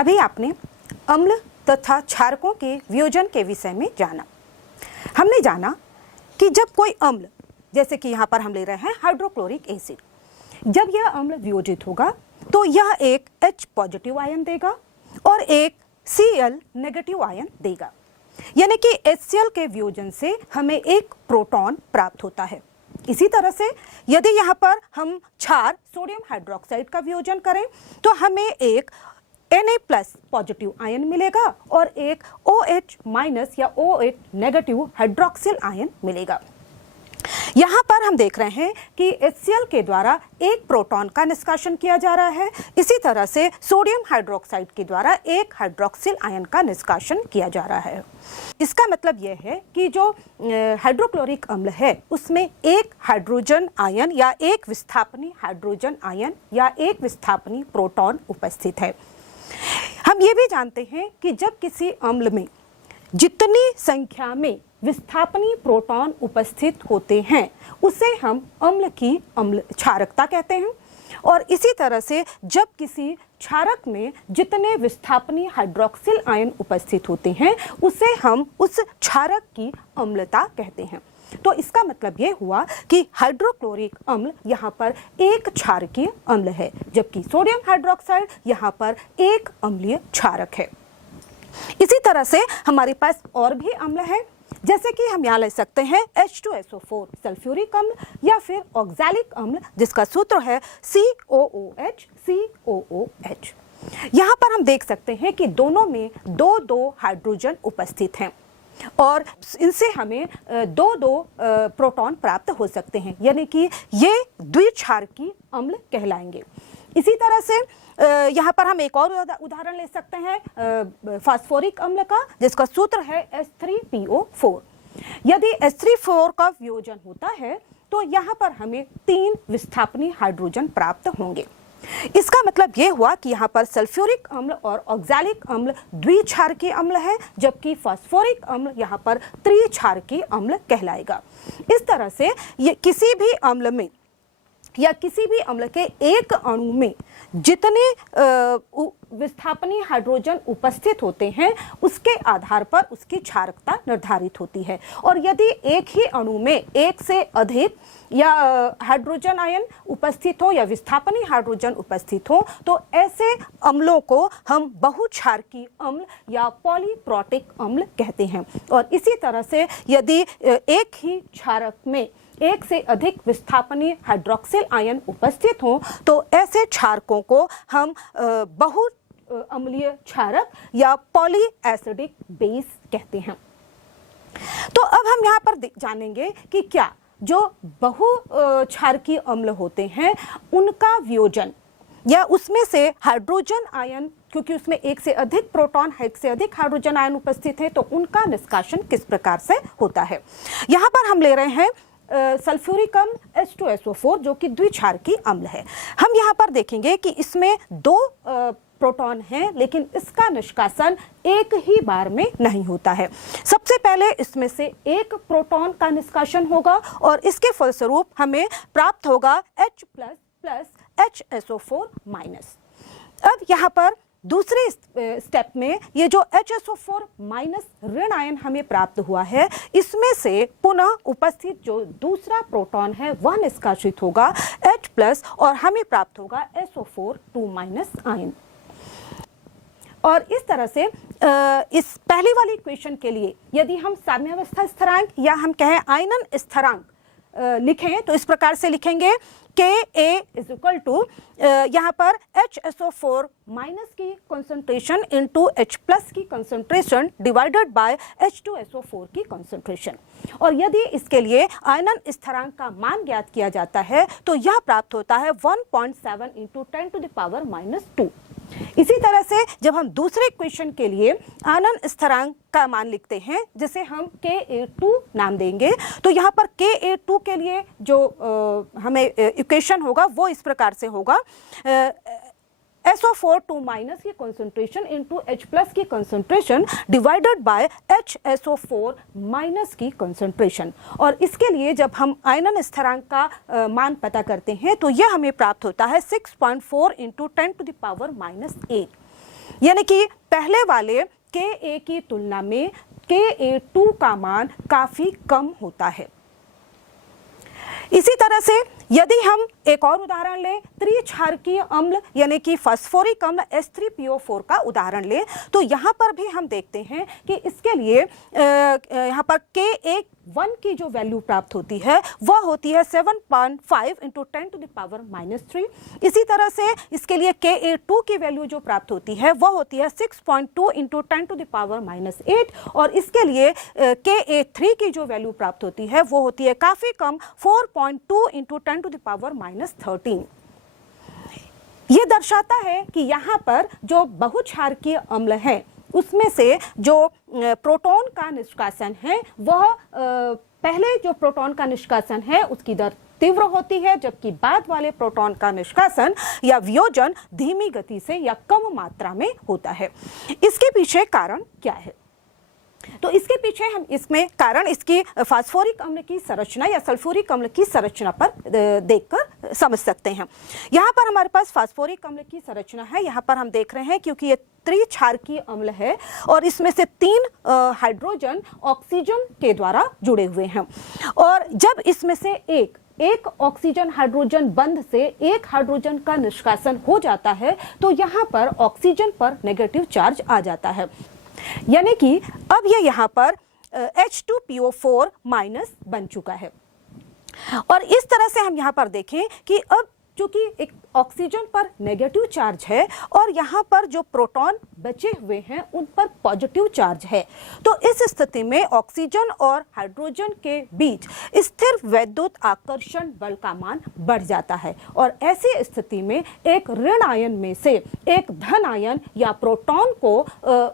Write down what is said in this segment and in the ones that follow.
अभी आपने अम्ल तथा क्षारकों के वियोजन के विषय में जाना। हमने जाना कि जब कोई अम्ल, जैसे कि यहाँ पर हम ले रहे हैं हाइड्रोक्लोरिक एसिड, जब यह अम्ल वियोजित होगा तो यह एक H पॉजिटिव आयन देगा और एक Cl नेगेटिव आयन देगा। यानी कि HCl के वियोजन से हमें एक प्रोटॉन प्राप्त होता है। इसी तरह से यदि यहाँ पर हम क्षार सोडियम हाइड्रोक्साइड का वियोजन करें तो हमें एक Na+ पॉजिटिव आयन मिलेगा और एक OH- या OH नेगेटिव हाइड्रोक्सिल आयन मिलेगा। यहाँ पर हम देख रहे हैं कि HCl के द्वारा एक प्रोटॉन का निष्कासन किया जा रहा है। इसी तरह से सोडियम हाइड्रोक्साइड के द्वारा एक हाइड्रोक्सिल आयन का निष्कासन किया जा रहा है। इसका मतलब यह है कि जो हाइड्रोक्लोरिक अम्ल है उसमें एक हाइड्रोजन आयन या एक विस्थापनी हाइड्रोजन आयन या एक विस्थापनी प्रोटॉन उपस्थित है। हम ये भी जानते हैं कि जब किसी अम्ल में जितनी संख्या में विस्थापनी प्रोटॉन उपस्थित होते हैं उसे हम अम्ल की क्षारकता कहते हैं। और इसी तरह से जब किसी क्षारक में जितने विस्थापनी हाइड्रोक्सिल आयन उपस्थित होते हैं उसे हम उस क्षारक की अम्लता कहते हैं। तो इसका मतलब ये हुआ कि हाइड्रोक्लोरिक अम्ल यहाँ पर एक क्षारकीय अम्ल है, जबकि सोडियम हाइड्रोक्साइड यहाँ पर एक अम्लीय क्षारक है। इसी तरह से हमारे पास और भी अम्ल है, जैसे कि हम यहाँ ले सकते हैं H2SO4 सल्फ्यूरिक अम्ल या फिर ऑक्सैलिक अम्ल, जिसका सूत्र है COOH COOH। यहाँ पर हम देख सकते हैं कि दोनों में दो दो हाइड्रोजन उपस्थित हैं और इनसे हमें दो दो प्रोटॉन प्राप्त हो सकते हैं, यानी कि ये द्विक्षारकीय अम्ल कहलाएंगे। इसी तरह से यहाँ पर हम एक और उदाहरण ले सकते हैं फास्फोरिक अम्ल का, जिसका सूत्र है H3PO4। यदि H3PO4 का वियोजन होता है तो यहाँ पर हमें 3 विस्थापनी हाइड्रोजन प्राप्त होंगे। इसका मतलब ये हुआ कि यहाँ पर सल्फ्यूरिक अम्ल और ऑक्सैलिक अम्ल द्विक्षारकीय अम्ल है, जबकि फास्फोरिक अम्ल यहाँ पर त्रिक्षारकीय अम्ल कहलाएगा। इस तरह से ये किसी भी अम्ल में या किसी भी अम्ल के एक अणु में जितने विस्थापनी हाइड्रोजन उपस्थित होते हैं उसके आधार पर उसकी क्षारकता निर्धारित होती है। और यदि एक ही अणु में एक से अधिक या हाइड्रोजन आयन उपस्थित हो या विस्थापनी हाइड्रोजन उपस्थित हो तो ऐसे अम्लों को हम बहुक्षारकीय अम्ल या पॉलीप्रोटिक अम्ल कहते हैं। और इसी तरह से यदि एक ही क्षारक में एक से अधिक विस्थापनी हाइड्रोक्सिल आयन उपस्थित हो तो ऐसे क्षारकों को हम बहु अम्लीय क्षारक या पॉली एसिडिक बेस कहते हैं। तो अब हम यहाँ पर जानेंगे कि क्या जो बहु क्षारकीय अम्ल होते हैं उनका वियोजन या उसमें से हाइड्रोजन आयन, क्योंकि उसमें एक से अधिक प्रोटॉन एक से अधिक हाइड्रोजन आयन उपस्थित है, तो उनका निष्कासन किस प्रकार से होता है। यहाँ पर हम ले रहे हैं सल्फ्यूरिक अम्ल H2SO4 जो कि द्विक्षारकीय अम्ल है। हम यहाँ पर देखेंगे कि इसमें 2 प्रोटॉन हैं, लेकिन इसका निष्कासन एक ही बार में नहीं होता है। सबसे पहले इसमें से एक प्रोटॉन का निष्कासन होगा और इसके फलस्वरूप हमें प्राप्त होगा H+ HSO4-। अब यहाँ पर दूसरे स्टेप में ये जो HSO4- ऋण आयन हमें प्राप्त हुआ है, इसमें से पुनः उपस्थित जो दूसरा प्रोटॉन है वह निष्कासित होगा H+ और हमें प्राप्त होगा SO4 आयन। और इस तरह से इस पहली वाली इक्वेशन के लिए यदि हम साम्यावस्था स्थिरांक या हम कहें आयनन स्थिरांक लिखें तो इस प्रकार से लिखेंगे Ka इज इक्वल टू यहाँ पर HSO4- की कंसंट्रेशन इंटू H+ की कंसंट्रेशन डिवाइडेड बाय H2SO4 की कंसंट्रेशन। और यदि इसके लिए आयनन स्थिरांक का मान ज्ञात किया जाता है तो यह प्राप्त होता है 1.7 इंटू 10⁻²। इसी तरह से जब हम दूसरे इक्वेशन के लिए आयनन स्थिरांक का मान लिखते हैं जिसे हम Ka2 नाम देंगे, तो यहाँ पर Ka2 के लिए जो हमें इक्वेशन होगा वो इस प्रकार से होगा SO4 की कंसंट्रेशन इंटू H+ की कंसंट्रेशन डिवाइडेड बाय HSO4- की कंसंट्रेशन। और इसके लिए जब हम आयनन स्थिरांक का मान पता करते हैं तो यह हमें प्राप्त होता है 6.4 इंटू 10⁻⁸। यानी कि पहले वाले Ka की तुलना में Ka2 का मान काफी कम होता है। इसी तरह से यदि हम एक और उदाहरण लें, त्रिक्षारकीय अम्ल यानी कि फास्फोरिक अम्ल H3PO4 का उदाहरण लें, तो यहाँ पर भी हम देखते हैं कि इसके लिए यहाँ पर Ka1 की जो वैल्यू प्राप्त होती है वह होती है 7.5 × 10⁻³ इसी तरह से इसके लिए Ka2 की वैल्यू जो प्राप्त होती है वह होती है 6.2 × 10⁻8 और इसके लिए Ka3 की जो वैल्यू प्राप्त होती है वो होती है काफ़ी कम 4.2 × 10⁻13। ये दर्शाता है कि यहाँ पर जो बहुक्षारकीय अम्ल है उसमें से जो प्रोटॉन का निष्कासन है वह पहले जो प्रोटॉन का निष्कासन है उसकी दर तीव्र होती है, जबकि बाद वाले प्रोटॉन का निष्कासन या वियोजन धीमी गति से या कम मात्रा में होता है। इसके पीछे कारण क्या है? तो इसके पीछे हम इसमें कारण इसकी फास्फोरिक अम्ल की संरचना या सल्फ्यूरिक अम्ल की संरचना पर देखकर समझ सकते हैं। यहाँ पर हमारे पास फास्फोरिक अम्ल की संरचना है, यहाँ पर हम देख रहे हैं क्योंकि ये त्रिक्षारकीय अम्ल है और इसमें से 3 हाइड्रोजन ऑक्सीजन के द्वारा जुड़े हुए हैं और जब इसमें से एक ऑक्सीजन हाइड्रोजन बंध से एक हाइड्रोजन का निष्कासन हो जाता है तो यहाँ पर ऑक्सीजन पर नेगेटिव चार्ज आ जाता है, यानी कि अब ये यहाँ पर H2PO4 माइनस बन चुका है। और इस तरह से हम यहाँ पर देखें कि अब चूंकि एक ऑक्सीजन पर नेगेटिव चार्ज है और यहाँ पर जो प्रोटॉन बचे हुए हैं उन पर पॉजिटिव चार्ज है, तो इस स्थिति में ऑक्सीजन और हाइड्रोजन के बीच स्थिर वैद्युत आकर्षण बल का मान बढ़ जाता है और ऐसी स्थिति में एक ऋण आयन में से एक धन आयन या प्रोटॉन को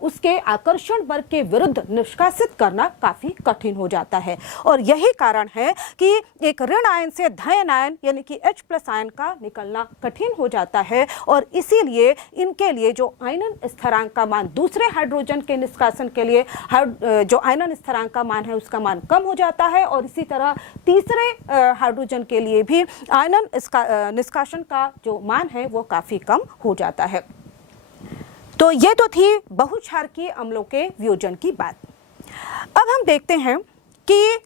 उसके आकर्षण बल के विरुद्ध निष्कासित करना काफी कठिन हो जाता है और यही कारण है कि एक ऋण आयन से धन आयन यानी कि H+ आयन का निकलना कठिन हो जाता है और इसीलिए इनके लिए जो आयनन स्थिरांक का मान दूसरे हाइड्रोजन के निष्कासन के लिए जो आयनन स्थिरांक का मान है उसका मान कम हो जाता है और इसी तरह तीसरे हाइड्रोजन के लिए भी आयनन निष्कासन का जो मान है वो काफी कम हो जाता है। तो ये तो थी बहुक्षारकीय अम्लों के वियोजन की बात। अब हम देखते हैं कि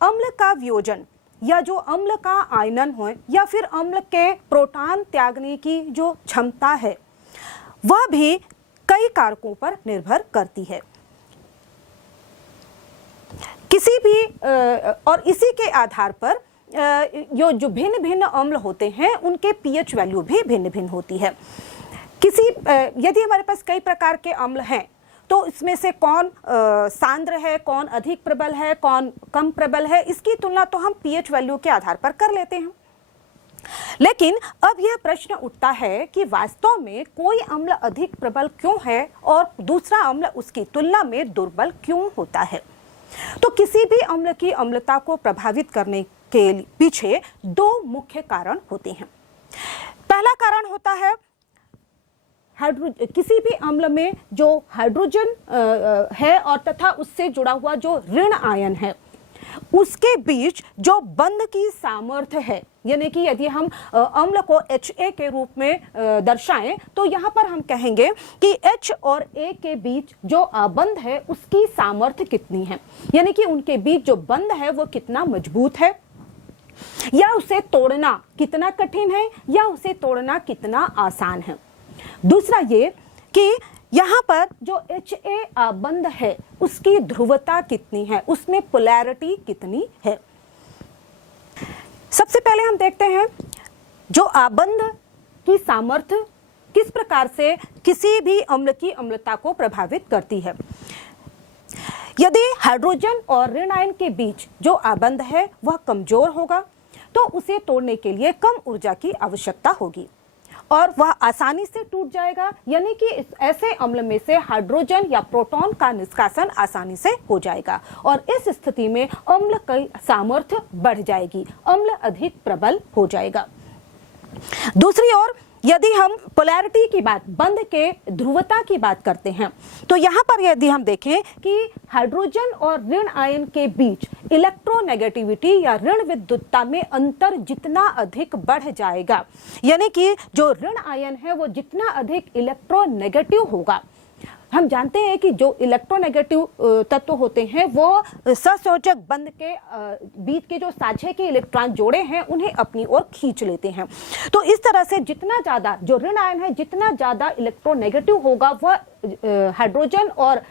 अम्ल का वियोजन या जो अम्ल का आयनन हो या फिर अम्ल के प्रोटॉन त्यागने की जो क्षमता है वह भी कई कारकों पर निर्भर करती है। किसी भी और इसी के आधार पर जो भिन्न भिन्न अम्ल होते हैं उनके pH वैल्यू भी भिन्न भिन्न होती है। यदि हमारे पास कई प्रकार के अम्ल हैं तो इसमें से कौन सांद्र है, कौन अधिक प्रबल है, कौन कम प्रबल है, इसकी तुलना तो हम pH वैल्यू के आधार पर कर लेते हैं। लेकिन अब यह प्रश्न उठता है कि वास्तव में कोई अम्ल अधिक प्रबल क्यों है और दूसरा अम्ल उसकी तुलना में दुर्बल क्यों होता है। तो किसी भी अम्ल की अम्लता को प्रभावित करने के पीछे 2 मुख्य कारण होते हैं। पहला कारण होता है किसी भी अम्ल में जो हाइड्रोजन है और तथा उससे जुड़ा हुआ जो ऋण आयन है उसके बीच जो बंध की सामर्थ्य है, यानी कि यदि हम अम्ल को Ha के रूप में दर्शाएं तो यहाँ पर हम कहेंगे कि H और A के बीच जो बंध है उसकी सामर्थ्य कितनी है, यानी कि उनके बीच जो बंध है वो कितना मजबूत है या उसे तोड़ना कितना कठिन है या उसे तोड़ना कितना आसान है। दूसरा ये कि यहाँ पर जो Ha बंध है उसकी ध्रुवता कितनी है, उसमें पोलैरिटी कितनी है। सबसे पहले हम देखते हैं जो आबंध की सामर्थ्य किस प्रकार से किसी भी अम्ल की अम्लता को प्रभावित करती है। यदि हाइड्रोजन और ऋण आयन के बीच जो आबंध है वह कमजोर होगा तो उसे तोड़ने के लिए कम ऊर्जा की आवश्यकता होगी और वह आसानी से टूट जाएगा, यानी कि ऐसे अम्ल में से हाइड्रोजन या प्रोटॉन का निष्कासन आसानी से हो जाएगा और इस स्थिति में अम्ल की सामर्थ्य बढ़ जाएगी, अम्ल अधिक प्रबल हो जाएगा। दूसरी ओर यदि हम पोलैरिटी की बात, बंध के ध्रुवता की बात करते हैं, तो यहाँ पर यदि हम देखें कि हाइड्रोजन और ऋण आयन के बीच इलेक्ट्रोनेगेटिविटी या ऋण विद्युतता में अंतर जितना अधिक बढ़ जाएगा, यानी कि जो ऋण आयन है वो जितना अधिक इलेक्ट्रोनेगेटिव होगा। हम जानते हैं कि जो इलेक्ट्रोनेगेटिव तत्व होते हैं वो ससंयोजक बंध के बीच के जो साझे के इलेक्ट्रॉन जोड़े हैं उन्हें अपनी ओर खींच लेते हैं। तो इस तरह से जितना ज्यादा जो ऋण आयन है, जितना ज्यादा इलेक्ट्रोनेगेटिव होगा, वह हाइड्रोजन और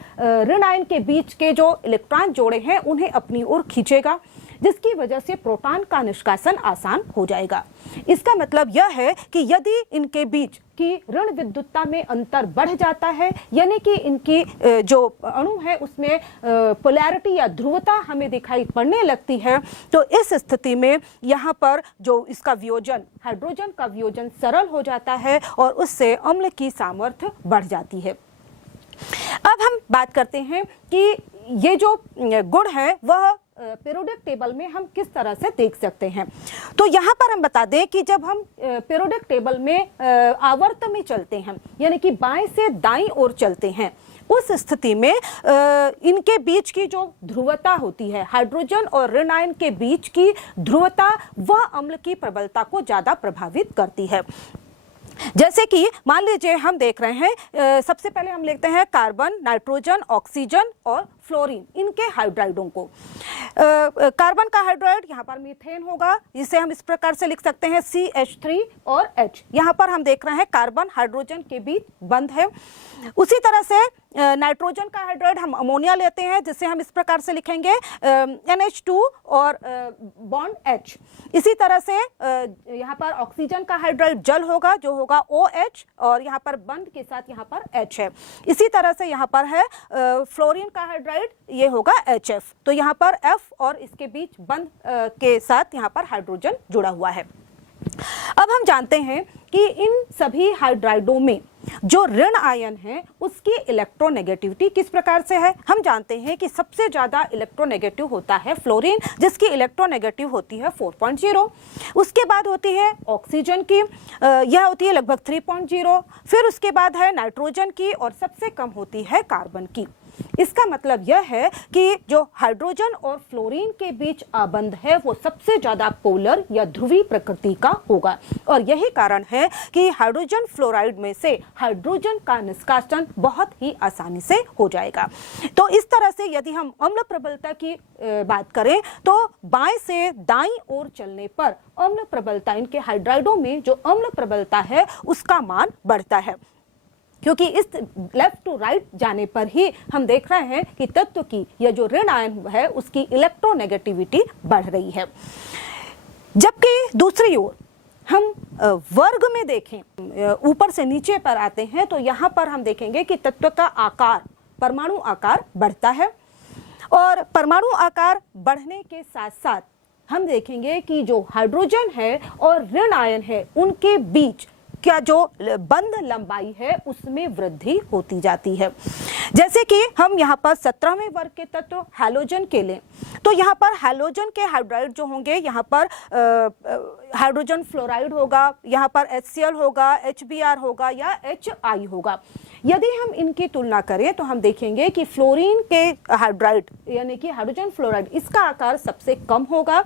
ऋण आयन के बीच के जो इलेक्ट्रॉन जोड़े हैं उन्हें अपनी ओर खींचेगा, जिसकी वजह से प्रोटॉन का निष्कासन आसान हो जाएगा। इसका मतलब यह है कि यदि इनके बीच की ऋण विद्युतता में अंतर बढ़ जाता है, यानी कि इनकी जो अणु है उसमें पोलैरिटी या ध्रुवता हमें दिखाई पड़ने लगती है, तो इस स्थिति में यहाँ पर जो इसका वियोजन, हाइड्रोजन का वियोजन सरल हो जाता है और उससे अम्ल की सामर्थ्य बढ़ जाती है। अब हम बात करते हैं कि ये जो गुण है वह पीरियोडिक टेबल में हम किस तरह से देख सकते हैं। तो यहाँ पर हम बता दें कि जब हम पीरियोडिक टेबल में आवर्त में चलते हैं, यानी कि बाएं से दाईं ओर चलते हैं, उस स्थिति में इनके बीच की जो ध्रुवता होती है, हाइड्रोजन और ऋण आयन के बीच की ध्रुवता, वह अम्ल की प्रबलता को ज्यादा प्रभावित करती है। जैसे कि मान लीजिए हम देख रहे हैं, सबसे पहले हम लिखते हैं कार्बन, नाइट्रोजन, ऑक्सीजन और फ्लोरीन, इनके हाइड्राइडों को। कार्बन का हाइड्राइड यहाँ पर मीथेन होगा, जिसे हम इस प्रकार से लिख सकते हैं CH3 और H। यहाँ पर हम देख रहे हैं कार्बन हाइड्रोजन के बीच बंध है। उसी तरह से नाइट्रोजन का हाइड्राइड हम अमोनिया लेते हैं, जिसे हम इस प्रकार से लिखेंगे NH2 और बॉन्ड H। इसी तरह से यहाँ पर ऑक्सीजन का हाइड्राइड जल होगा, जो होगा OH, और यहाँ पर बंध के साथ यहाँ पर H है। इसी तरह से यहाँ पर है फ्लोरीन का हाइड्राइड, ये होगा HF। तो यहाँ पर F और इसके बीच बंध के साथ यहाँ पर हाइड्रोजन जुड़ा हुआ है। अब हम जानते हैं कि इन सभी हाइड्राइडों में जो ऋण आयन है उसकी इलेक्ट्रोनेगेटिविटी किस प्रकार से है। हम जानते हैं कि सबसे ज्यादा इलेक्ट्रोनेगेटिव होता है फ्लोरीन, जिसकी इलेक्ट्रोनेगेटिव होती है 4.0। उसके बाद होती है ऑक्सीजन की, यह होती है लगभग 3.0। फिर उसके बाद है नाइट्रोजन की, और सबसे कम होती है कार्बन की। इसका मतलब यह है कि जो हाइड्रोजन और फ्लोरीन के बीच आबंध है वो सबसे ज्यादा पोलर या ध्रुवीय प्रकृति का होगा, और यही कारण है कि हाइड्रोजन फ्लोराइड में से हाइड्रोजन का निष्कासन बहुत ही आसानी से हो जाएगा। तो इस तरह से यदि हम अम्ल प्रबलता की बात करें तो बाएं से दाईं ओर चलने पर अम्ल प्रबलता, इनके हाइड्राइडों में जो अम्ल प्रबलता है उसका मान बढ़ता है, क्योंकि इस लेफ्ट टू राइट जाने पर ही हम देख रहे हैं कि तत्व की या जो ऋण आयन है उसकी इलेक्ट्रोनेगेटिविटी बढ़ रही है। जबकि दूसरी ओर हम वर्ग में देखें, ऊपर से नीचे पर आते हैं, तो यहाँ पर हम देखेंगे कि तत्व का आकार, परमाणु आकार बढ़ता है, और परमाणु आकार बढ़ने के साथ साथ हम देखेंगे कि जो हाइड्रोजन है और ऋण आयन है उनके बीच क्या जो बंध लंबाई है उसमें वृद्धि होती जाती है। जैसे कि हम यहाँ पर 17वें वर्ग के तत्व हैलोजन के लें, तो यहाँ पर हैलोजन के हाइड्राइड जो होंगे, यहाँ पर हाइड्रोजन फ्लोराइड होगा, यहाँ पर HCl होगा, HBr होगा या HI होगा। यदि हम इनकी तुलना करें तो हम देखेंगे कि फ्लोरीन के हाइड्राइड यानी कि हाइड्रोजन फ्लोराइड, इसका आकार सबसे कम होगा,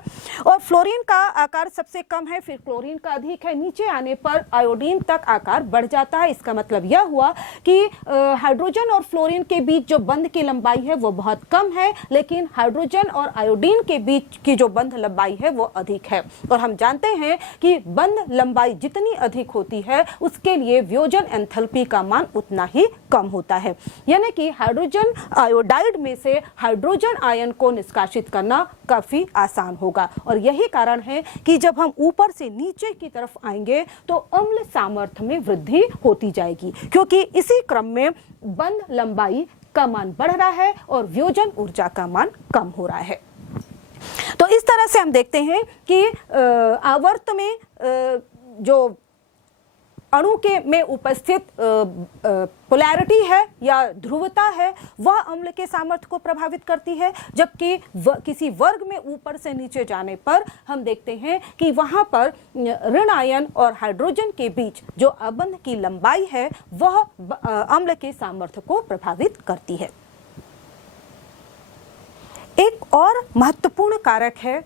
और फ्लोरीन का आकार सबसे कम है, फिर क्लोरीन का अधिक है, नीचे आने पर आयोडीन तक आकार बढ़ जाता है। इसका मतलब यह हुआ कि हाइड्रोजन और फ्लोरीन के बीच जो बंध की लंबाई है वो बहुत कम है, लेकिन हाइड्रोजन और आयोडीन के बीच की जो बंध लंबाई है वो अधिक है। और हम जानते हैं कि बंध लंबाई जितनी अधिक होती है उसके लिए वियोजन एंथैल्पी का मान उतना ही कम होता है, यानी कि हाइड्रोजन आयोडाइड में से हाइड्रोजन आयन को निष्कासित करना काफी आसान होगा। और यही कारण है कि जब हम ऊपर से नीचे की तरफ आएंगे तो अम्ल सामर्थ्य में वृद्धि होती जाएगी, क्योंकि इसी क्रम में बंध लंबाई का मान बढ़ रहा है और वियोजन ऊर्जा का मान कम हो रहा है। तो इस तरह से हम देखते हैं कि आवर्त में जो अणु के में उपस्थित पोलैरिटी है या ध्रुवता है वह अम्ल के सामर्थ्य को प्रभावित करती है, जबकि किसी वर्ग में ऊपर से नीचे जाने पर हम देखते हैं कि वहां पर ऋण आयन और हाइड्रोजन के बीच जो अबंध की लंबाई है वह अम्ल के सामर्थ्य को प्रभावित करती है। एक और महत्वपूर्ण कारक है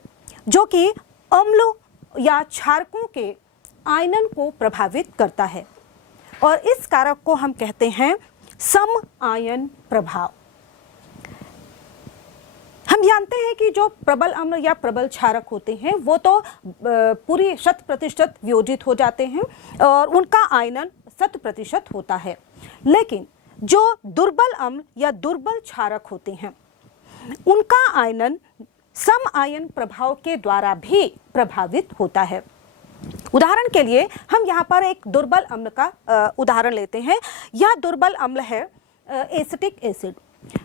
जो कि अम्लों या क्षारकों के आयनन को प्रभावित करता है और इस कारक को हम कहते हैं सम आयन प्रभाव। हम जानते हैं कि जो प्रबल अम्ल या प्रबल क्षारक होते हैं वो तो पूरी 100% वियोजित हो जाते हैं और उनका आयनन 100% होता है, लेकिन जो दुर्बल अम्ल या दुर्बल क्षारक होते हैं उनका आयनन सम आयन प्रभाव के द्वारा भी प्रभावित होता है। उदाहरण के लिए हम यहाँ पर एक दुर्बल अम्ल का उदाहरण लेते हैं। यह दुर्बल अम्ल है एसिटिक एसिड।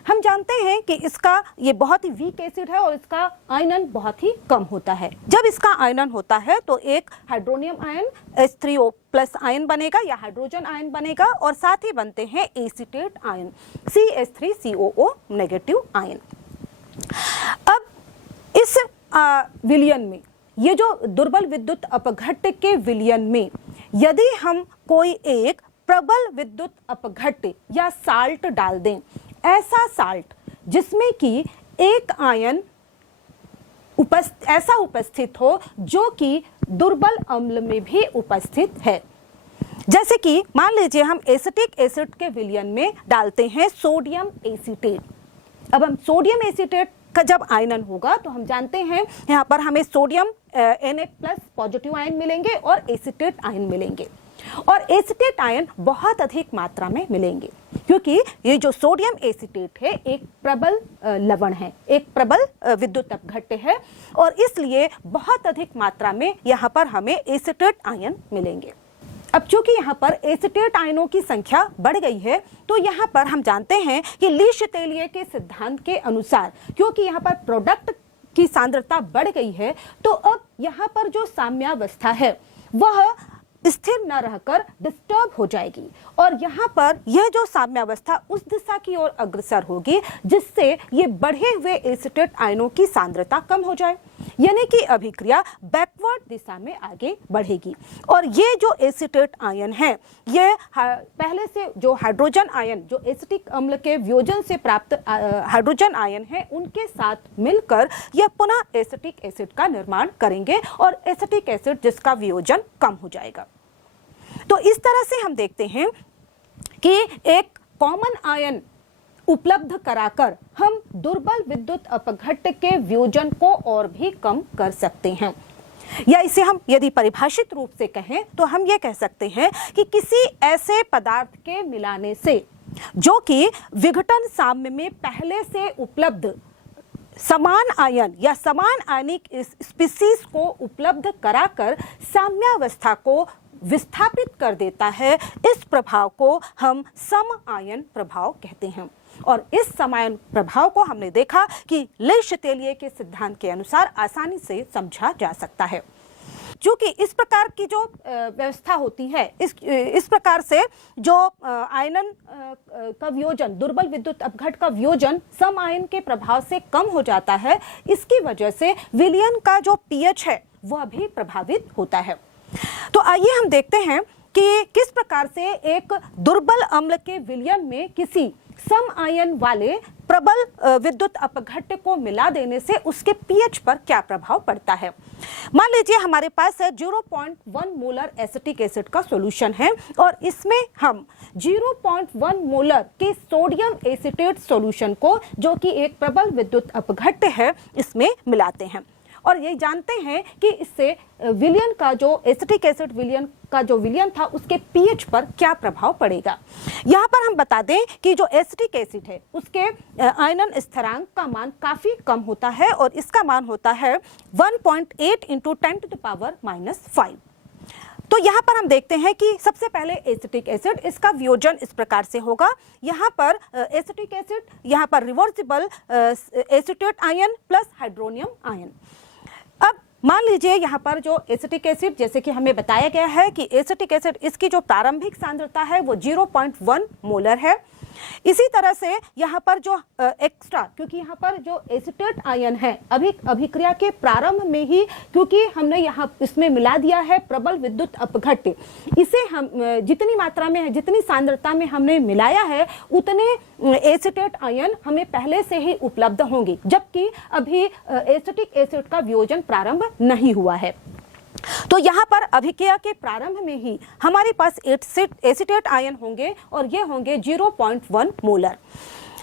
हम जानते हैं कि इसका ये बहुत ही वीक एसिड है और इसका आयनन बहुत ही कम होता है। जब इसका आयनन होता है तो एक हाइड्रोनियम आयन H3O+ आयन बनेगा या हाइड्रोजन आयन बनेगा और साथ ही बनते हैं एसीटेट आयन CH3COO- आयन। अब इस विलयन में ये जो दुर्बल विद्युत अपघट्ट के विलयन में यदि हम कोई एक प्रबल विद्युत अपघट्ट या साल्ट डाल दें, ऐसा साल्ट जिसमें कि एक आयन ऐसा उपस्थित हो जो कि दुर्बल अम्ल में भी उपस्थित है, जैसे कि मान लीजिए हम एसिटिक एसिड के विलयन में डालते हैं सोडियम एसीटेट। अब हम सोडियम एसीटेट का जब आयनन होगा तो हम जानते हैं यहाँ पर हमें सोडियम Na+ पॉजिटिव आयन मिलेंगे और एसीटेट आयन मिलेंगे और एसीटेट आयन बहुत अधिक मात्रा में मिलेंगे क्योंकि ये जो सोडियम एसीटेट है एक प्रबल लवण है, एक प्रबल विद्युत अपघट्ट है और इसलिए बहुत अधिक मात्रा में यहाँ पर हमें एसीटेट आयन मिलेंगे। अब चूंकि यहाँ पर एसीटेट आयनों की संख्या बढ़ गई है तो यहाँ पर हम जानते हैं कि ली शतेलियर के सिद्धांत के अनुसार क्योंकि यहाँ पर प्रोडक्ट की सांद्रता बढ़ गई है तो अब यहाँ पर जो साम्यावस्था है वह स्थिर न रहकर डिस्टर्ब हो जाएगी और यहाँ पर यह जो साम्यावस्था उस दिशा की ओर अग्रसर होगी जिससे ये बढ़े हुए एसीटेट आयनों की सांद्रता कम हो जाए, यानी कि अभिक्रिया बैकवर्ड दिशा में आगे बढ़ेगी और ये जो एसीटेट आयन है ये पहले से जो हाइड्रोजन आयन जो एसिटिक अम्ल के वियोजन से प्राप्त हाइड्रोजन आयन है उनके साथ मिलकर यह पुनः एसिटिक एसिड का निर्माण करेंगे और एसिटिक एसिड जिसका वियोजन कम हो जाएगा। तो इस तरह से हम देखते हैं कि एक कॉमन आयन उपलब्ध कराकर हम दुर्बल विद्युत अपघट्ट के वियोजन को और भी कम कर सकते हैं, या इसे हम यदि परिभाषित रूप से कहें तो हम ये कह सकते हैं कि किसी ऐसे पदार्थ के मिलाने से जो कि विघटन साम्य में पहले से उपलब्ध समान आयन या समान आयनिक स्पीसीज को उपलब्ध कराकर साम्यावस्था को विस्थापित कर देता है, इस प्रभाव को हम सम आयन प्रभाव कहते हैं। और इस समायन प्रभाव को हमने देखा कि ले शतेलियर के सिद्धांत के अनुसार आसानी से समझा जा सकता है। क्योंकि इस प्रकार की जो व्यवस्था होती है इस प्रकार से जो आयनन का वियोजन दुर्बल विद्युत अपघट्ट का वियोजन सम आयन के प्रभाव से कम हो जाता है, इसकी वजह से विलयन का जो पीएच है वह भी प्रभावित होता है। तो आइए हम देखते हैं कि किस प्रकार से एक दुर्बल अम्ल के विलयन में किसी सम आयन वाले प्रबल विद्युत अपघट्ट को मिला देने से उसके पीएच पर क्या प्रभाव पड़ता है। मान लीजिए हमारे पास है 0.1 मोलर एसिटिक एसिड का सॉल्यूशन है और इसमें हम 0.1 मोलर के सोडियम एसीटेट सॉल्यूशन को जो कि एक प्रबल विद्युत अपघट्ट है इसमें मिलाते हैं और ये जानते हैं कि इससे विलयन का जो एसिटिक एसिड विलयन का जो विलयन था उसके पीएच पर क्या प्रभाव पड़ेगा। यहाँ पर हम बता दें कि जो एसिटिक एसिड है उसके आयनन स्थिरांक का मान काफी कम होता है और इसका मान होता है 1.8 × 10⁻⁵। तो यहाँ पर हम देखते हैं कि सबसे पहले एसिटिक एसिड इसका वियोजन इस प्रकार से होगा। यहाँ पर एसिटिक एसिड, यहाँ पर reversible acetate ion plus hydronium ion. अब मान लीजिए यहाँ पर जो एसिटिक एसिड, जैसे कि हमें बताया गया है कि एसिटिक एसिड इसकी जो प्रारंभिक सांद्रता है वो 0.1 मोलर है। इसी तरह से यहाँ पर जो एक्स्ट्रा, क्योंकि यहाँ पर जो एसीटेट आयन है अभिक्रिया के प्रारंभ में ही, क्योंकि हमने यहाँ इसमें मिला दिया है प्रबल विद्युत अपघट्य, इसे हम जितनी मात्रा में, जितनी सांद्रता में हमने मिलाया है उतने एसीटेट आयन हमें पहले से ही उपलब्ध होंगे, जबकि अभी एसिटिक एसिड का वियोजन प्रारंभ नहीं हुआ है। तो यहाँ पर अभिक्रिया के प्रारंभ में ही हमारे पास एसीटेट आयन होंगे और ये होंगे 0.1 मोलर,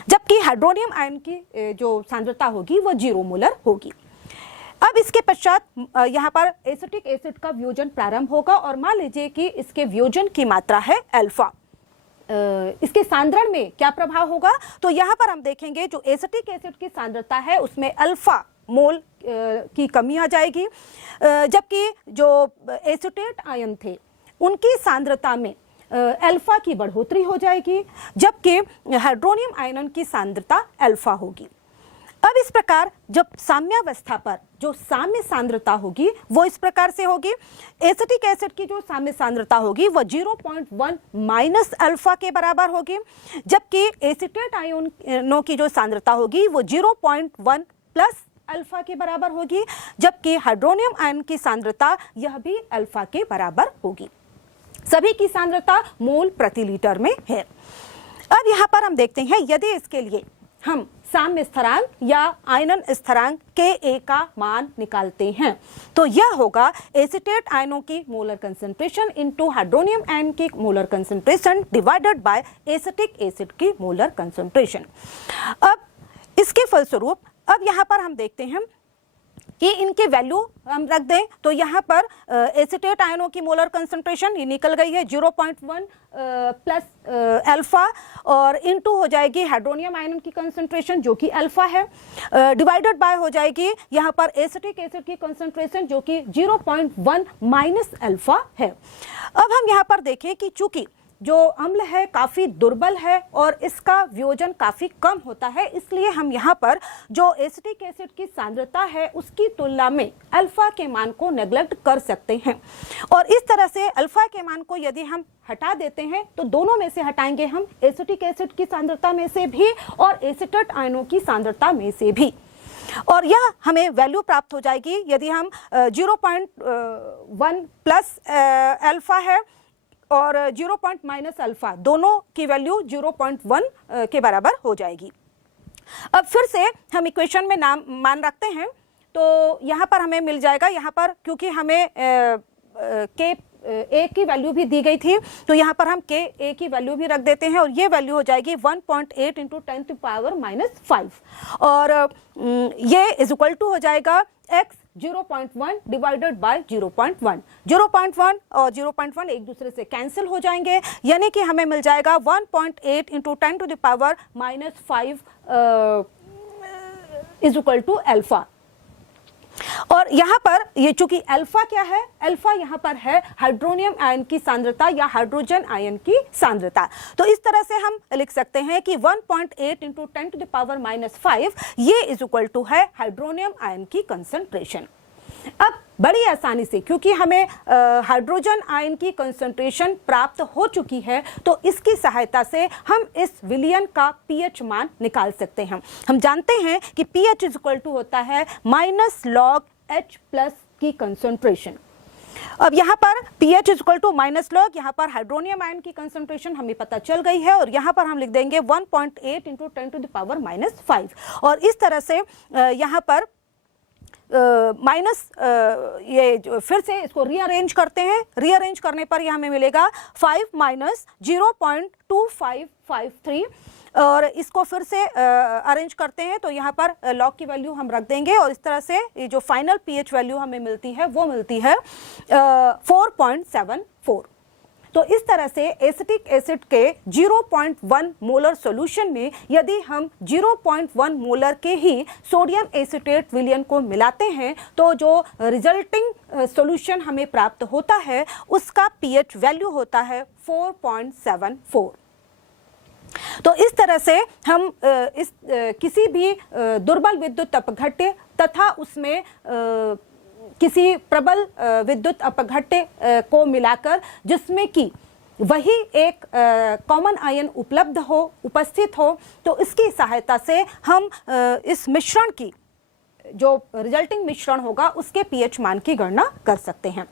जबकि हाइड्रोनियम आयन की जो सांद्रता होगी वो 0 मोलर होगी। अब इसके पश्चात यहाँ पर एसिटिक एसिड का वियोजन प्रारंभ होगा और मान लीजिए कि इसके वियोजन की मात्रा है अल्फा। इसके सांद्रण में क्या प्रभाव होगा, तो यहाँ पर हम देखेंगे जो एसिटिक एसिड की सांद्रता है उसमें अल्फा मोल की कमी आ जाएगी, जबकि जो एसीटेट आयन थे उनकी सांद्रता में अल्फा की बढ़ोतरी हो जाएगी, जबकि हाइड्रोनियम आयन की सांद्रता अल्फा होगी। अब इस प्रकार जब साम्यावस्था पर जो साम्य सांद्रता होगी वो इस प्रकार से होगी, एसिटिक एसिड की जो साम्य सांद्रता होगी वो 0.1 माइनस अल्फा के बराबर होगी, जबकि एसीटेट आयनों की जो सांद्रता होगी वो 0.1 प्लस अल्फा के बराबर होगी, जबकि हाइड्रोनियम आयन की सांद्रता यह भी अल्फा के बराबर होगी। सभी की सांद्रता मोल प्रति लीटर में है। अब यहाँ पर हम देखते हैं यदि इसके लिए हम साम्य स्थिरांक या आयनन स्थिरांक Ka का मान निकालते हैं तो यह होगा एसीटेट आयनों की molar concentration into hydronium ion की molar concentration divided by acetic acid की मोलर कंसंट्रेशन। अब इसके फलस्वरूप अब यहाँ पर हम देखते हैं कि इनके वैल्यू हम रख दें तो यहाँ पर एसीटेट आयनों की मोलर कंसंट्रेशन ये निकल गई है 0.1 प्लस अल्फा और इनटू हो जाएगी हाइड्रोनियम आयन की कंसंट्रेशन जो कि अल्फा है, डिवाइडेड बाय हो जाएगी यहाँ पर एसिटिक एसिड की कंसंट्रेशन जो कि 0.1 माइनस अल्फा है। अब हम यहाँ पर देखें कि चूंकि जो अम्ल है काफ़ी दुर्बल है और इसका वियोजन काफ़ी कम होता है, इसलिए हम यहाँ पर जो एसिटिक एसिड की सांद्रता है उसकी तुलना में अल्फा के मान को नेग्लेक्ट कर सकते हैं और इस तरह से अल्फा के मान को यदि हम हटा देते हैं तो दोनों में से हटाएंगे हम, एसिटिक एसिड की सांद्रता में से भी और एसीटेट आयनों की सांद्रता में से भी, और यह हमें वैल्यू प्राप्त हो जाएगी यदि हम 0.1 प्लस अल्फा है और 0. माइनस अल्फा दोनों की वैल्यू 0.1 के बराबर हो जाएगी। अब फिर से हम इक्वेशन में मान रखते हैं तो यहाँ पर हमें मिल जाएगा, यहाँ पर क्योंकि हमें के ए की वैल्यू भी दी गई थी तो यहाँ पर हम के ए की वैल्यू भी रख देते हैं और ये वैल्यू हो जाएगी 1.8 इंटू 10⁻⁻5 और ये इज इक्वल टू हो जाएगा x 0.1 डिवाइडेड बाय 0.1। 0.1 और 0.1 एक दूसरे से कैंसिल हो जाएंगे, यानी कि हमें मिल जाएगा 1.8 into 10⁻⁻5 is equal to alpha. और यहाँ पर ये चूंकि अल्फा क्या है, अल्फा यहाँ पर है हाइड्रोनियम आयन की सांद्रता या हाइड्रोजन आयन की सांद्रता, तो इस तरह से हम लिख सकते हैं कि 1.8 इंटू 10⁻⁻5 ये इज इक्वल टू है हाइड्रोनियम आयन की कंसंट्रेशन। अब बड़ी आसानी से क्योंकि हमें हाइड्रोजन आयन की कंसंट्रेशन प्राप्त हो चुकी है तो इसकी सहायता से हम इस विलयन का पीएच मान निकाल सकते हैं। हम जानते हैं कि पीएच इज इक्वल टू होता है माइनस लॉग H प्लस की कंसंट्रेशन। अब यहाँ पर pH is equal to minus log, यहाँ पर हाइड्रोनियम आयन की कंसंट्रेशन हमें पता चल गई है और यहाँ पर हम लिख देंगे 1.8 इंटू 10⁻⁻5 और इस तरह से यहाँ पर माइनस ये फिर से इसको रीअरेंज करते हैं, रीअरेंज करने पर यह हमें मिलेगा 5 माइनस 0.2553 और इसको फिर से अरेंज करते हैं तो यहाँ पर लॉग की वैल्यू हम रख देंगे और इस तरह से ये जो फाइनल पीएच वैल्यू हमें मिलती है वो मिलती है 4.74। तो इस तरह से एसिटिक एसिड के 0.1 मोलर सॉल्यूशन में यदि हम 0.1 मोलर के ही सोडियम एसीटेट विलयन को मिलाते हैं तो जो रिजल्टिंग सॉल्यूशन हमें प्राप्त होता है उसका पीएच वैल्यू होता है 4.74। तो इस तरह से हम किसी भी दुर्बल विद्युत अपघट्य तथा उसमें किसी प्रबल विद्युत अपघट्य को मिलाकर, जिसमें कि वही एक कॉमन आयन उपलब्ध हो, उपस्थित हो, तो इसकी सहायता से हम इस मिश्रण की जो रिजल्टिंग मिश्रण होगा उसके पीएच मान की गणना कर सकते हैं।